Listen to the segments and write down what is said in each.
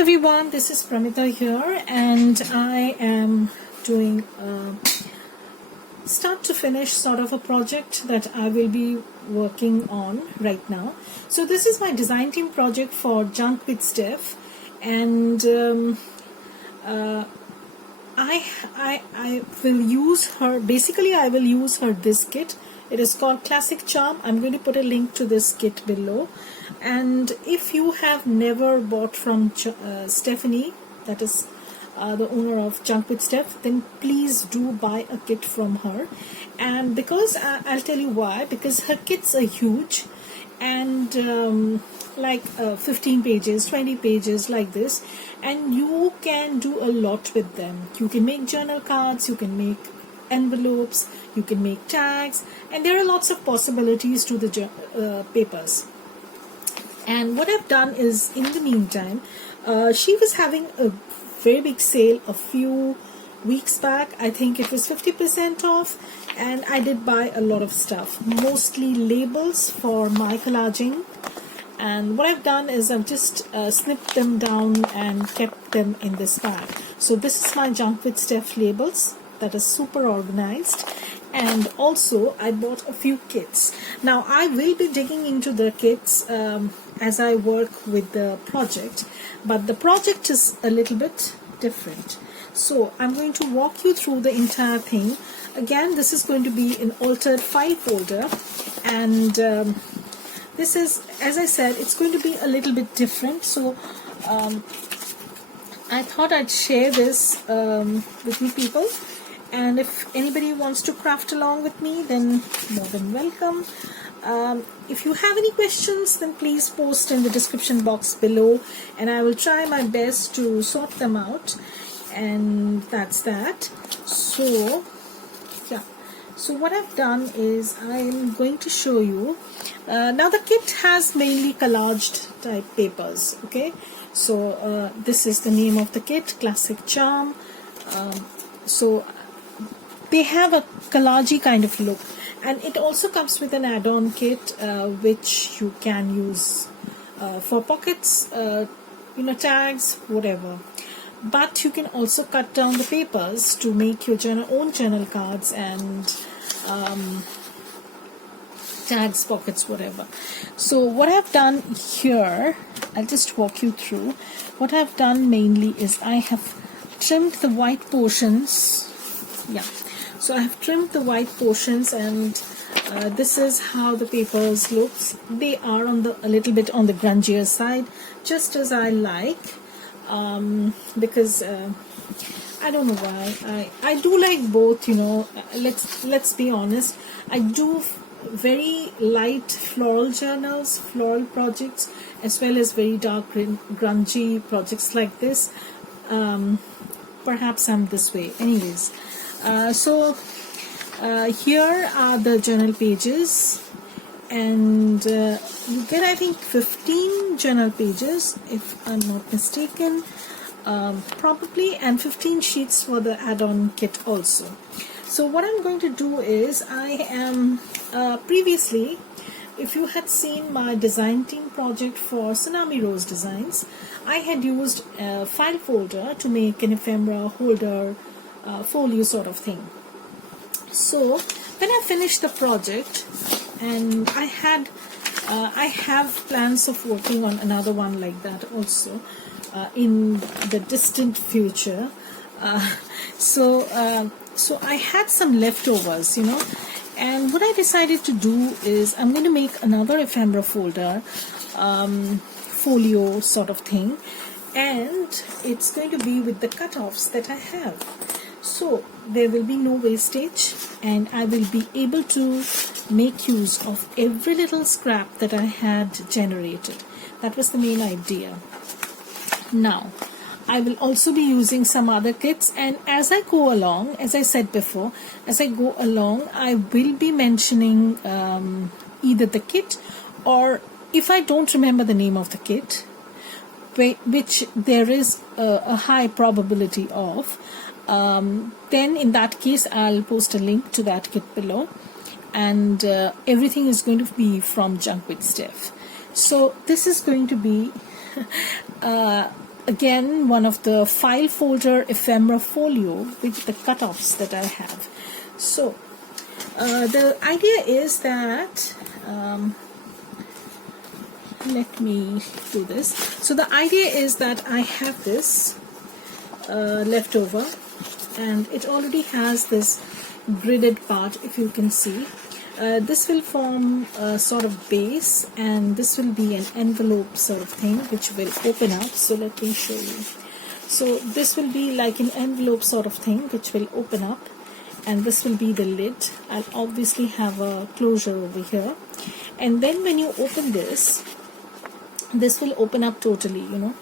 everyone, this is Pramita here, and I am doing a start to finish sort of a project that I will be working on right now. So this is my design team project for Junkwithsteph, and I will use her. Basically, I will use her this kit. It is called Classic Charm. I'm going to put a link to this kit below. And if you have never bought from Stephanie, that is the owner of Junkwithsteph, then please do buy a kit from her. And because I'll tell you why, because her kits are huge and like 15 pages, 20 pages like this, and you can do a lot with them. You can make journal cards, you can make envelopes, you can make tags, and there are lots of possibilities to the papers. And what I've done is, in the meantime, she was having a very big sale a few weeks back. I think it was 50% off, and I did buy a lot of stuff, mostly labels for my collaging. And what I've done is I've just snipped them down and kept them in this bag. So this is my Junkwithsteph labels that is super organized. And also I bought a few kits. Now I will be digging into the kits as I work with the project, but the project is a little bit different. So I'm going to walk you through the entire thing. Again, this is going to be an altered file folder, and this is, as I said, it's going to be a little bit different. So I thought I'd share this with you people. And if anybody wants to craft along with me, then more than welcome. If you have any questions, then please post in the description box below, and I will try my best to sort them out. And that's that. So yeah, so what I've done is I'm going to show you. Now the kit has mainly collaged type papers. Okay, so this is the name of the kit, Classic Charm. So they have a collagey kind of look, and it also comes with an add-on kit which you can use for pockets, tags, whatever. But you can also cut down the papers to make your own journal cards and tags, pockets, whatever. So what I've done here, I'll just walk you through. What I've done mainly is I have trimmed the white portions. Yeah. So I have trimmed the white portions, and this is how the papers looks. They are on a little bit on the grungier side, just as I like, because I don't know why. I do like both, let's be honest. I do very light floral journals, floral projects, as well as very dark grungy projects like this. Perhaps I'm this way. Anyways. So here are the journal pages, and you get, I think, 15 journal pages if I'm not mistaken, probably, and 15 sheets for the add-on kit also. So what I'm going to do is I am previously, if you had seen my design team project for Tsunami Rose Designs, I had used a file folder to make an ephemera holder, folio sort of thing. So when I finished the project, and I have plans of working on another one like that also in the distant future. So I had some leftovers, and what I decided to do is I'm going to make another ephemera folder, folio sort of thing, and it's going to be with the cutoffs that I have. So there will be no wastage, and I will be able to make use of every little scrap that I had generated. That was the main idea. Now I will also be using some other kits, and as I go along, as I said before, as I go along, I will be mentioning either the kit, or if I don't remember the name of the kit, which there is a high probability of, then in that case I'll post a link to that kit below, and everything is going to be from Junkwithsteph. So this is going to be a again one of the file folder ephemera folio with the cutoffs that I have. So the idea is that let me do this. So the idea is that I have this left over, and it already has this gridded part, if you can see. This will form a sort of base, and this will be an envelope sort of thing which will open up. So let me show you. So this will be like an envelope sort of thing which will open up, and this will be the lid. I'll obviously have a closure over here, and then when you open this will open up totally, you know.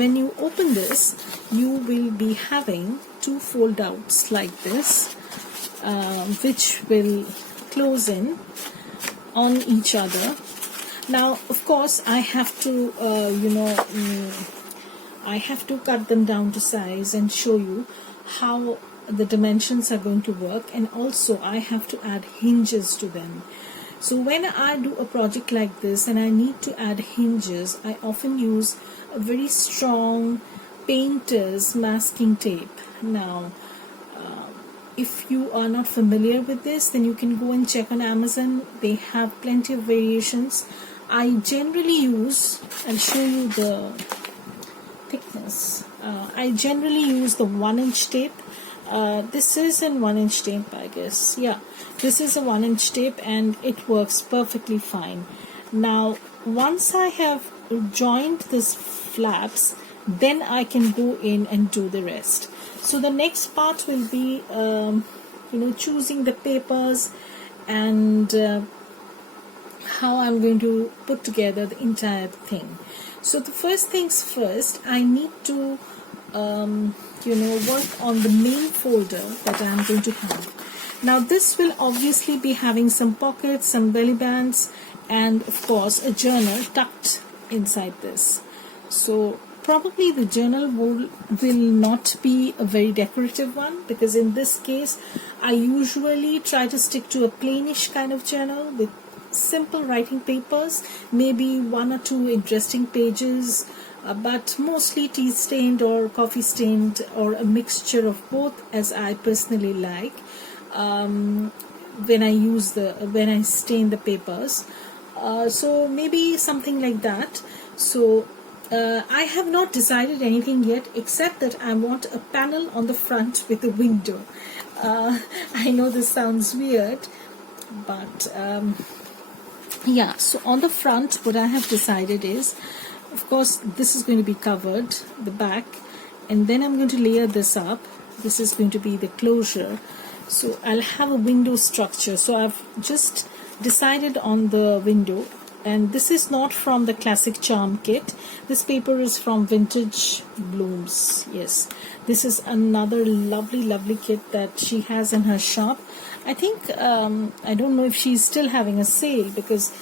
When you open this, you will be having two fold outs like this, which will close in on each other. Now of course I have to I have to cut them down to size and show you how the dimensions are going to work, and also I have to add hinges to them. So when I do a project like this and I need to add hinges, I often use a very strong painter's masking tape. Now if you are not familiar with this, then you can go and check on Amazon. They have plenty of variations. I generally use, I'll show you the thickness. I generally use the 1-inch tape. This is an 1-inch tape, I guess. Yeah, this is a 1-inch tape, and it works perfectly fine. Now once I have joined these flaps, then I can go in and do the rest. So the next part will be choosing the papers and how I'm going to put together the entire thing. So the first things first, I need to work on the main folder that I'm going to have. Now this will obviously be having some pockets, some belly bands, and of course a journal tucked inside this. So probably the journal will not be a very decorative one, because in this case I usually try to stick to a plainish kind of journal with simple writing papers, maybe 1 or 2 interesting pages, but mostly tea stained or coffee stained, or a mixture of both, as I personally like when I stain the papers. So maybe something like that. So I have not decided anything yet, except that I want a panel on the front with a window. I know this sounds weird, but yeah, so on the front what I have decided is, of course this is going to be covered, the back, and then I'm going to layer this up. This is going to be the closure. So I'll have a window structure. So I've just decided on the window, and this is not from the Classic Charm kit. This paper is from Vintage Blooms. Yes, this is another lovely kit that she has in her shop. I think I don't know if she's still having a sale, because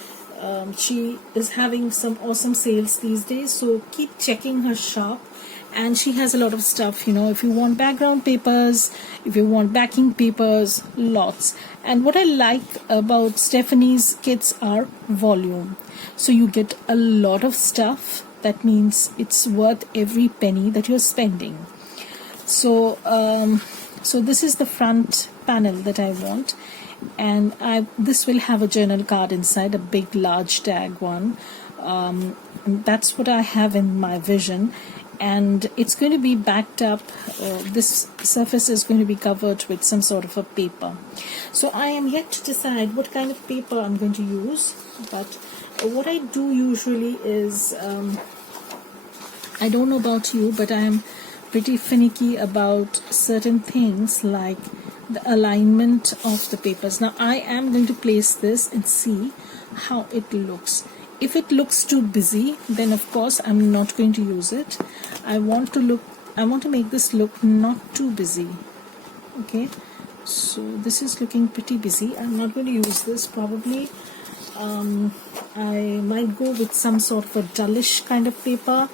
she is having some awesome sales these days. So keep checking her shop, and she has a lot of stuff, if you want background papers, if you want backing papers, lots. And what I like about Stephanie's kits are volume. So you get a lot of stuff. That means it's worth every penny that you're spending. So this is the front panel that I want, and this will have a journal card inside, a big large tag one. That's what I have in my vision, and it's going to be backed up. This surface is going to be covered with some sort of a paper. So I am yet to decide what kind of paper I'm going to use, but what I do usually is, I don't know about you, but I am pretty finicky about certain things like the alignment of the papers. Now I am going to place this and see how it looks. If it looks too busy, then of course I'm not going to use it. I want to make this look not too busy. Okay, so this is looking pretty busy. I'm not going to use this. Probably I might go with some sort of a dullish kind of paper,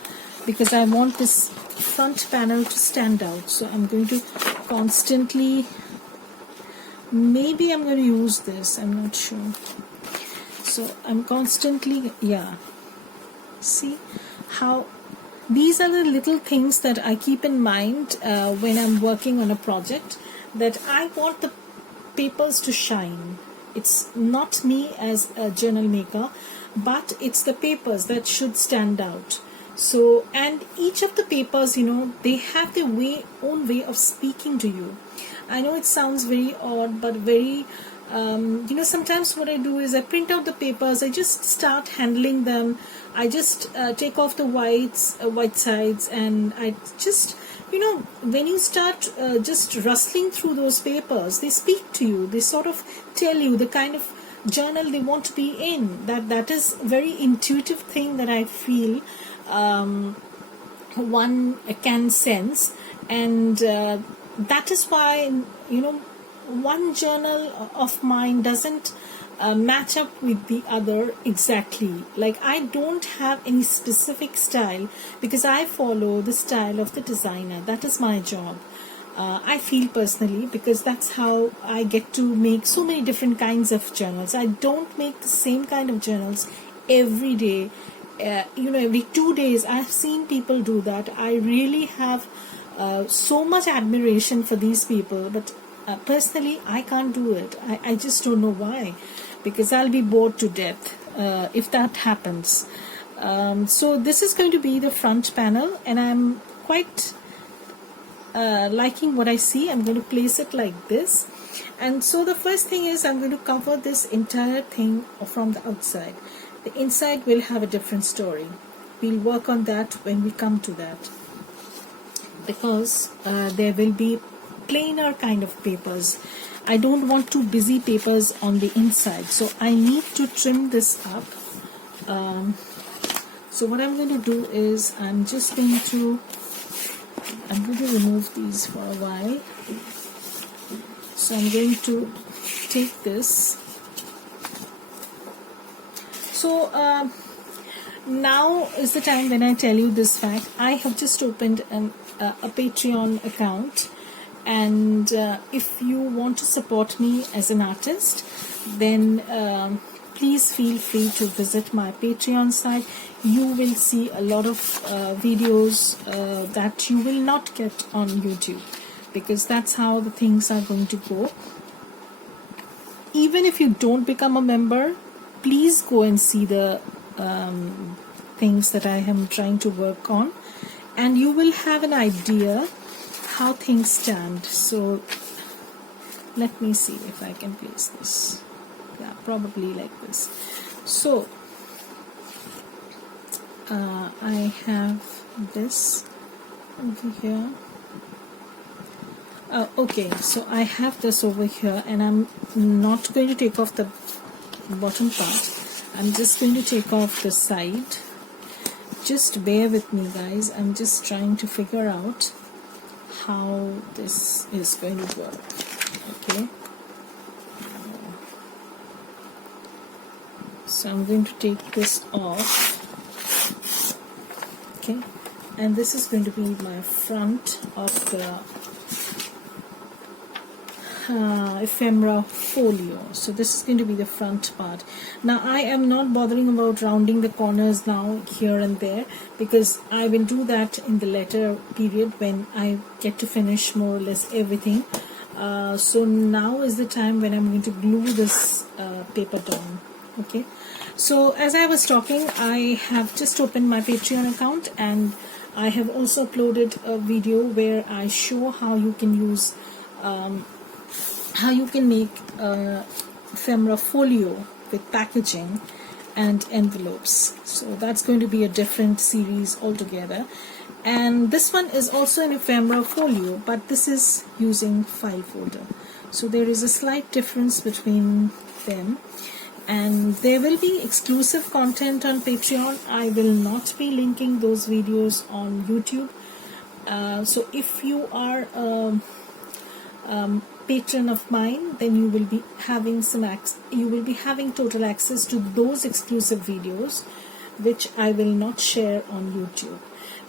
because I want this front panel to stand out. So I'm going to constantly, maybe I'm going to use this, I'm not sure. So I'm constantly, yeah, see how these are the little things that I keep in mind when I'm working on a project, that I want the papers to shine. It's not me as a journal maker, but it's the papers that should stand out. So, and each of the papers, they have their own way of speaking to you. I know it sounds very odd, but very, sometimes what I do is I print out the papers, I just start handling them, I just take off the white sides, and I just, when you start just rustling through those papers, they speak to you, they sort of tell you the kind of journal they want to be in. That is a very intuitive thing that I feel one can sense, and that is why one journal of mine doesn't match up with the other exactly. Like, I don't have any specific style, because I follow the style of the designer. That is my job. I feel personally, because that's how I get to make so many different kinds of journals. I don't make the same kind of journals every day. Every 2 days. I've seen people do that. I really have so much admiration for these people, but personally I can't do it. I just don't know why, because I'll be bored to death if that happens. So this is going to be the front panel, and I'm quite liking what I see. I'm going to place it like this, and so the first thing is I'm going to cover this entire thing from the outside. The inside will have a different story. We'll work on that when we come to that, because there will be plainer kind of papers. I don't want too busy papers on the inside, so I need to trim this up. So what I'm going to do is I'm going to remove these for a while. So I'm going to take this. So now is the time when I tell you this fact. I have just opened a Patreon account, and if you want to support me as an artist, then please feel free to visit my Patreon site. You will see a lot of videos that you will not get on YouTube, because that's how the things are going to go. Even if you don't become a member, please go and see the things that I am trying to work on, and you will have an idea how things stand. So let me see if I can place this. Yeah, probably like this. So I have this over here. Okay, so I have this over here, and I'm not going to take off the bottom part. I'm just going to take off the side. Just bear with me, guys. I'm just trying to figure out how this is going to work. Okay, so I'm going to take this off. Okay, and this is going to be my front of the Ephemera Folio. So this is going to be the front part. Now I am not bothering about rounding the corners now here and there, because I will do that in the later period when I get to finish more or less everything. So now is the time when I'm going to glue this paper down. Okay, so as I was talking, I have just opened my Patreon account, and I have also uploaded a video where I show how you can use how you can make Ephemera Folio with packaging and envelopes. So that's going to be a different series altogether. And this one is also an Ephemera Folio, but this is using file folder. So there is a slight difference between them. And there will be exclusive content on Patreon. I will not be linking those videos on YouTube. So if you are patron of mine, then you will be having having total access to those exclusive videos, which I will not share on YouTube,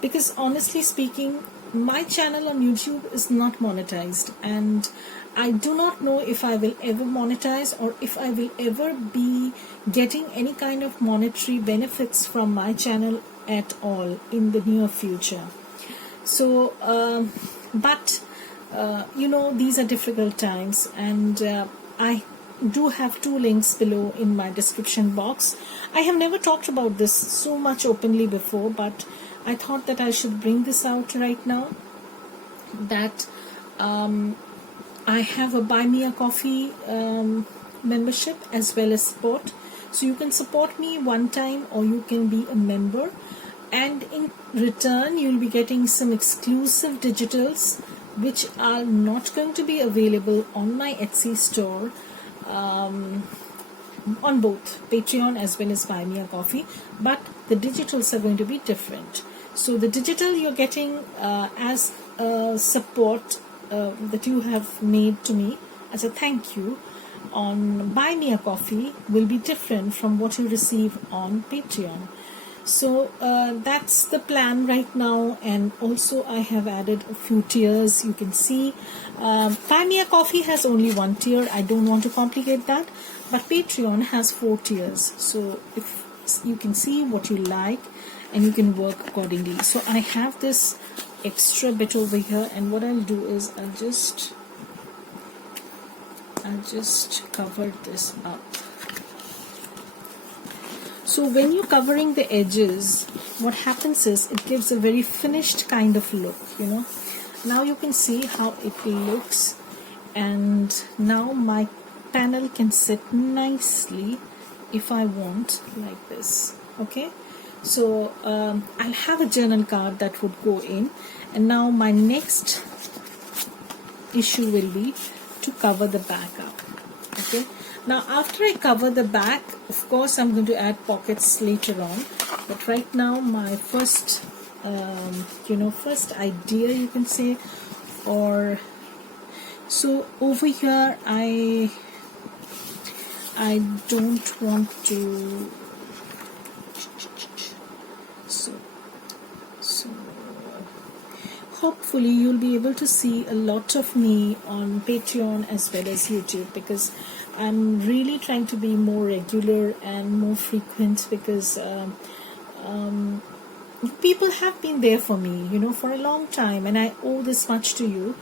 because honestly speaking, my channel on YouTube is not monetized, and I do not know if I will ever monetize, or if I will ever be getting any kind of monetary benefits from my channel at all in the near future. So but these are difficult times, and I do have 2 links below in my description box. I have never talked about this so much openly before, but I thought that I should bring this out right now, that I have a Buy Me a Coffee membership as well as support. So you can support me one time, or you can be a member, and in return you'll be getting some exclusive digitals which are not going to be available on my Etsy store, on both Patreon as well as Buy Me a Coffee, but the digitals are going to be different. So the digital you're getting as a support that you have made to me as a thank you on Buy Me a Coffee will be different from what you receive on Patreon. So that's the plan right now, and also I have added a few tiers. You can see Buy Me a Coffee has only 1 tier. I don't want to complicate that, but Patreon has 4 tiers. So if you can see what you like, and you can work accordingly. So I have this extra bit over here, and what I'll do is I'll just cover this up. So when you're covering the edges, what happens is it gives a very finished kind of look, Now you can see how it looks, and now my panel can sit nicely if I want, like this. Okay, so I'll have a journal card that would go in, and now my next issue will be to cover the back up. Okay, now after I cover the back, of course I'm going to add pockets later on, but right now my first first idea, you can say, or so over here I don't want to, so hopefully you'll be able to see a lot of me on Patreon as well as YouTube, because I'm really trying to be more regular and more frequent, because people have been there for me, for a long time, and I owe this much to you,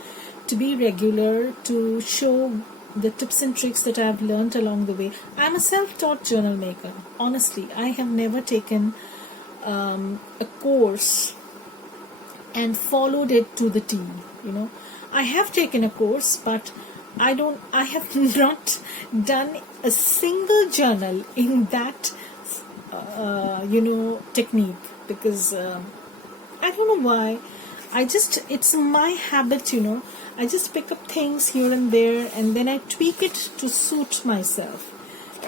to be regular, to show the tips and tricks that I've learned along the way. I'm a self-taught journal maker. Honestly, I have never taken a course and followed it to the T. I have taken a course, but I have not done a single journal in that technique, because I don't know why. It's my habit, I just pick up things here and there, and then I tweak it to suit myself.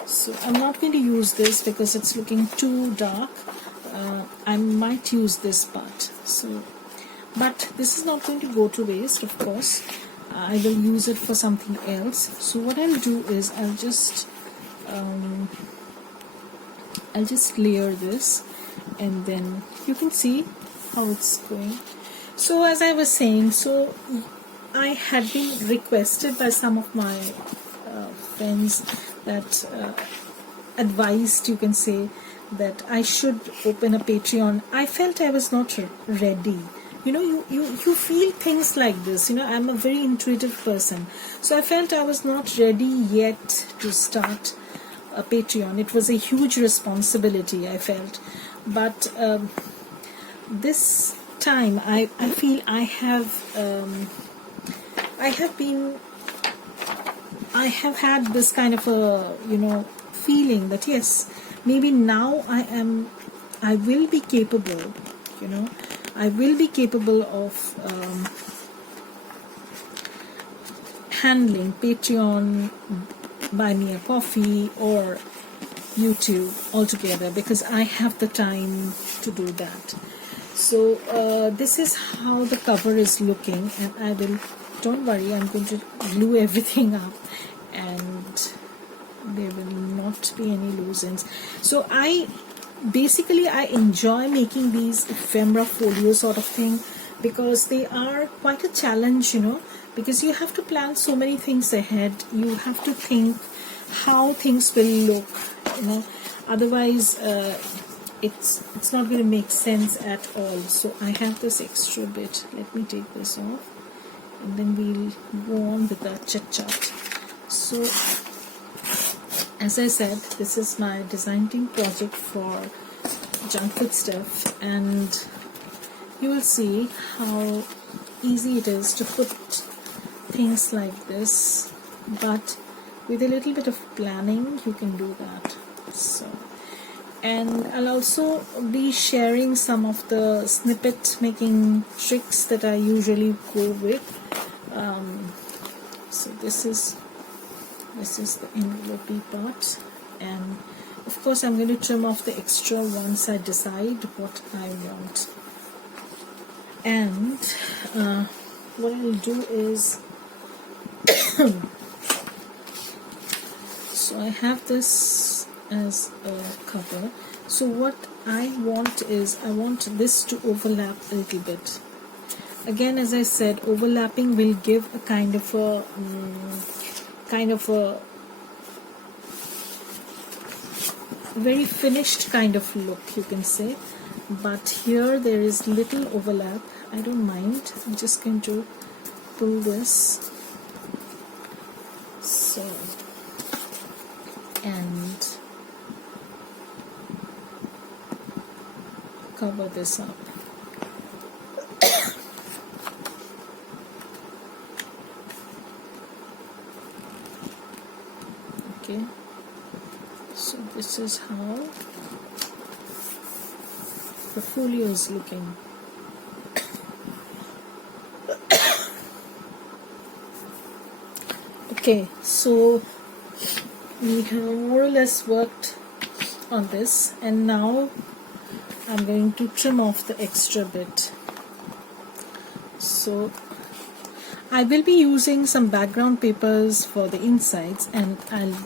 So I'm not going to use this because it's looking too dark. I might use this part. But this is not going to go to waste, of course. I will use it for something else. So what I'll do is I'll just layer this, and then you can see how it's going. So as I was saying, so I had been requested by some of my friends that advised, you can say, that I should open a Patreon. I felt I was not ready. You feel things like this. I'm a very intuitive person. So I felt I was not ready yet to start a Patreon. It was a huge responsibility, I felt. But this time I feel I have had this kind of a feeling that yes, maybe now I will be capable, I will be capable of handling Patreon, Buy Me a Coffee, or YouTube altogether, because I have the time to do that. So this is how the cover is looking, and don't worry, I'm going to glue everything up, and there will not be any loose ends. So I enjoy making these ephemera folio sort of thing, because they are quite a challenge, because you have to plan so many things ahead. You have to think how things will look, otherwise it's not going to make sense at all. So I have this extra bit. Let me take this off, and then we'll go on with our chit chat. So as I said, this is my design team project for Junkwithsteph, and you will see how easy it is to put things like this, but with a little bit of planning you can do that. So, and I'll also be sharing some of the snippet making tricks that I usually go with. So this is the envelopey part, and of course I'm going to trim off the extra once I decide what I want. And what I'll do is so I have this as a cover. So what I want is, I want this to overlap a little bit. Again, as I said, overlapping will give a kind of a very finished kind of look, you can say. But here there is little overlap. I don't mind. I'm just going to pull this. So, and cover this up. Okay, so this is how the folio is looking. Okay, so we have more or less worked on this, and now I'm going to trim off the extra bit. So I will be using some background papers for the insides, and I'll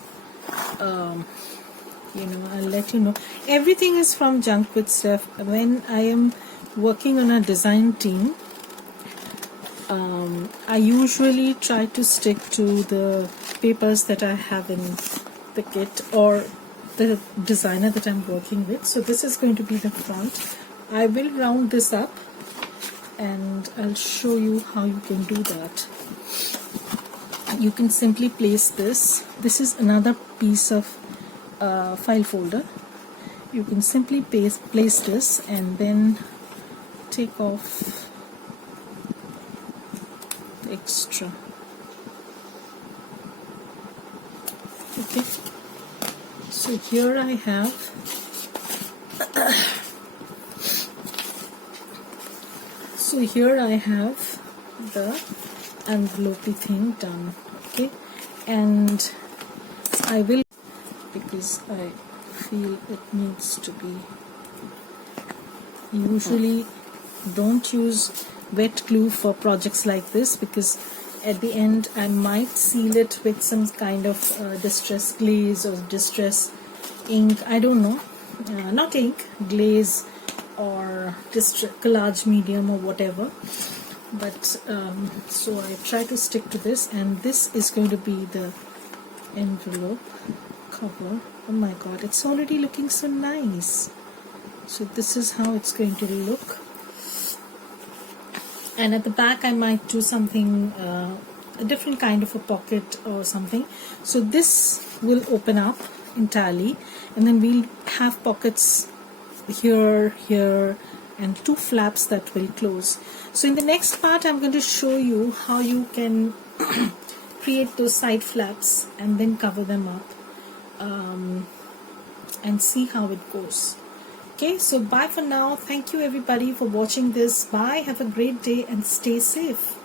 let you know. Everything is from Junkwithsteph. When I am working on a design team, I usually try to stick to the papers that I have in the kit or the designer that I'm working with. So this is going to be the front. I will round this up and I'll show you how you can do that. You can simply place this. This is another piece of file folder. You can simply place this and then take off the extra. Okay, so here I have the envelopey thing done. Okay, and I will, because I feel it needs to be, usually don't use wet glue for projects like this, because at the end I might seal it with some kind of distress glaze or distress ink, I don't know, not ink, glaze or collage medium or whatever. But so I try to stick to this, and this is going to be the envelope cover. Oh my god, it's already looking so nice. So this is how it's going to look. And at the back I might do something, a different kind of a pocket or something. So this will open up entirely, and then we'll have pockets here, here, and two flaps that will close. So in the next part I'm going to show you how you can create those side flaps and then cover them up, and see how it goes. Okay, so bye for now. Thank you everybody for watching this. Bye, have a great day and stay safe.